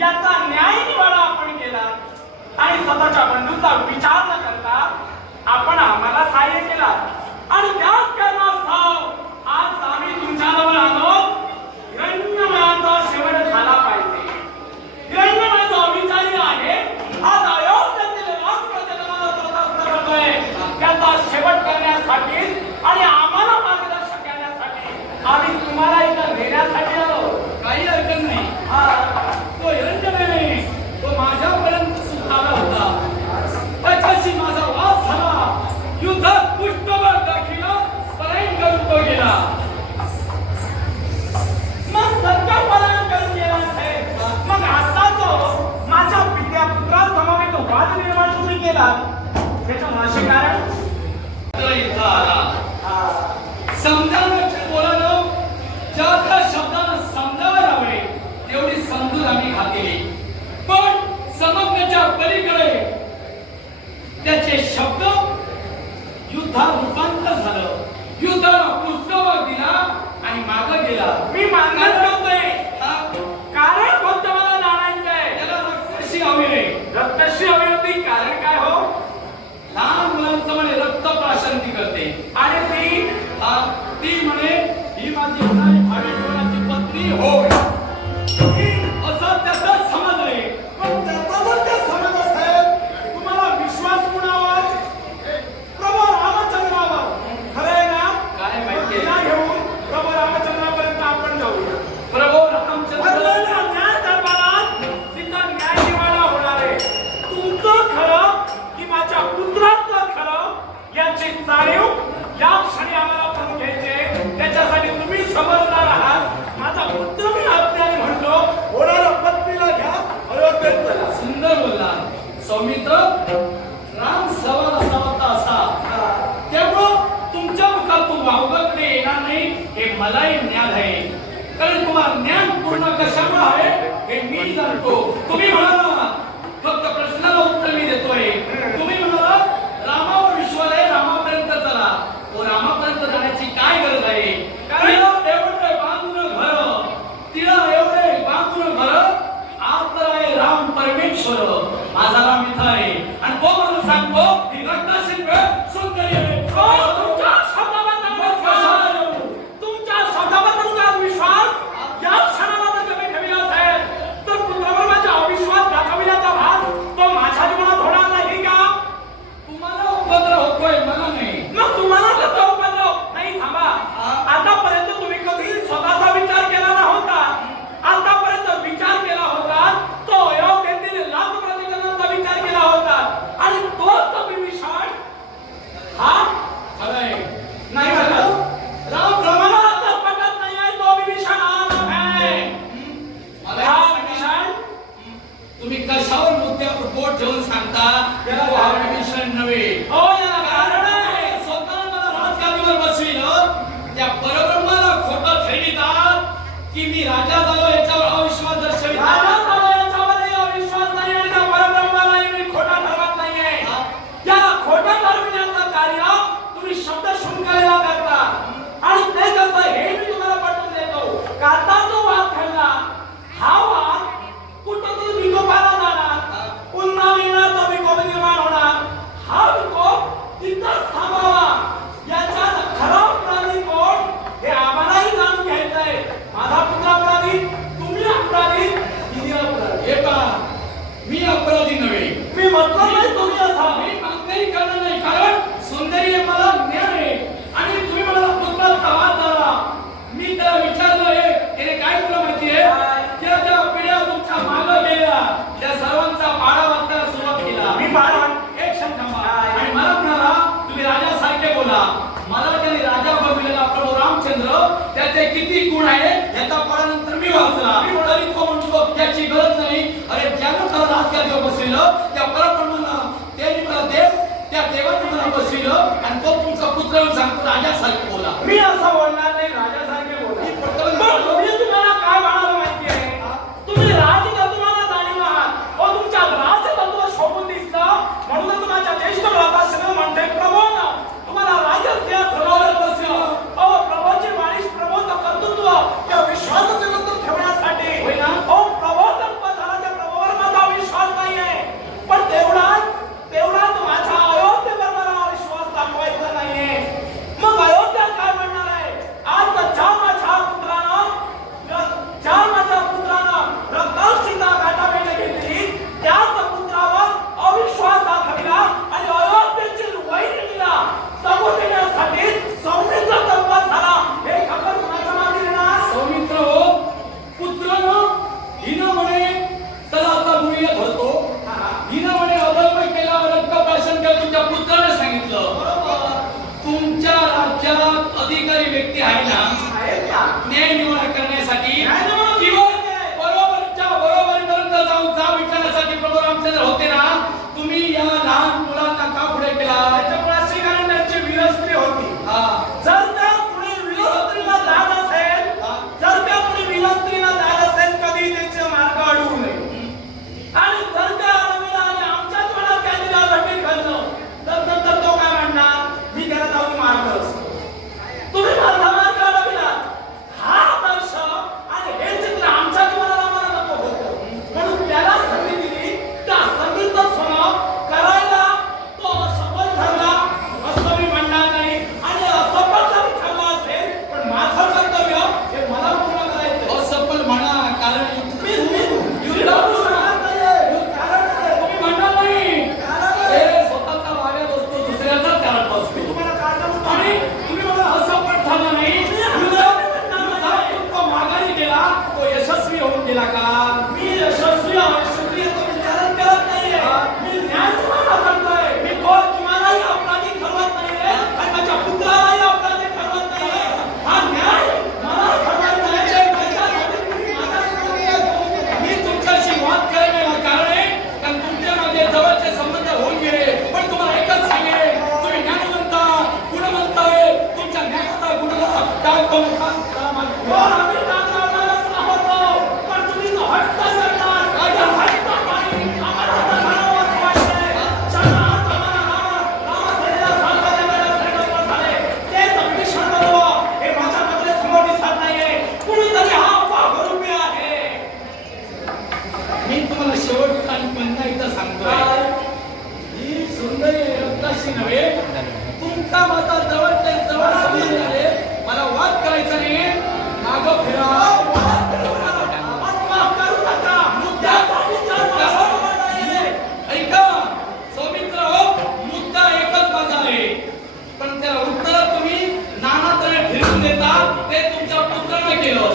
याचा न्याय निवाडा आपण केला आणि स्वतःच्या बंधूचा विचार न करता आपण आम्हाला सहाय्य केला. आणि त्या केला त्याच्या मासे कारण। समजा मलाही ज्ञान आहे. कारण तुम्हाला ज्ञान पूर्ण कशामुळे आहे हे मी जाणतो. तुम्ही म्हणाल बसवी हो कारण आहे. स्वतः बसविलं त्या परब्रह्माला खोटं थैलितात की मी राजा जागेवर बसविलं त्या परब्रह्माला त्याने मला देव त्या देवाने मला बसविलं आणि तो तुमचा पुत्र सांगतो राजा राजासारखं बोला. मी असा तुमच्या राज्यात अधिकारी व्यक्ती आहे ना? न्याय निवारण करण्यासाठी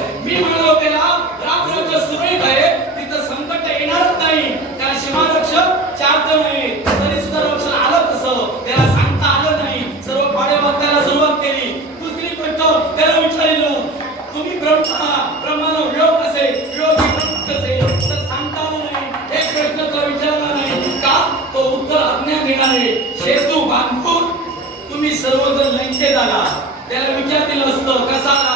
मी मानवतेला रामराज्य सुरळीत आहे तिथं संकट येणारच नाही. कारण सीमारक्षक चार जण आहे तरी सुद्धा रक्षण आलं कसं त्याला सांगता आलं नाही. सर्व पाडे सुरुवात केली. दुसरी गोष्ट त्याला तुम्ही ब्रह्मा कसे? कसे? तर सांगता आलं नाही. एक प्रश्न तर विचारला नाही. का? तो उत्तर अज्ञान देणार आहे. सेतू बांधून तुम्ही सर्वजण लंकेत आला. त्याला विचार दिलं असतं. कसा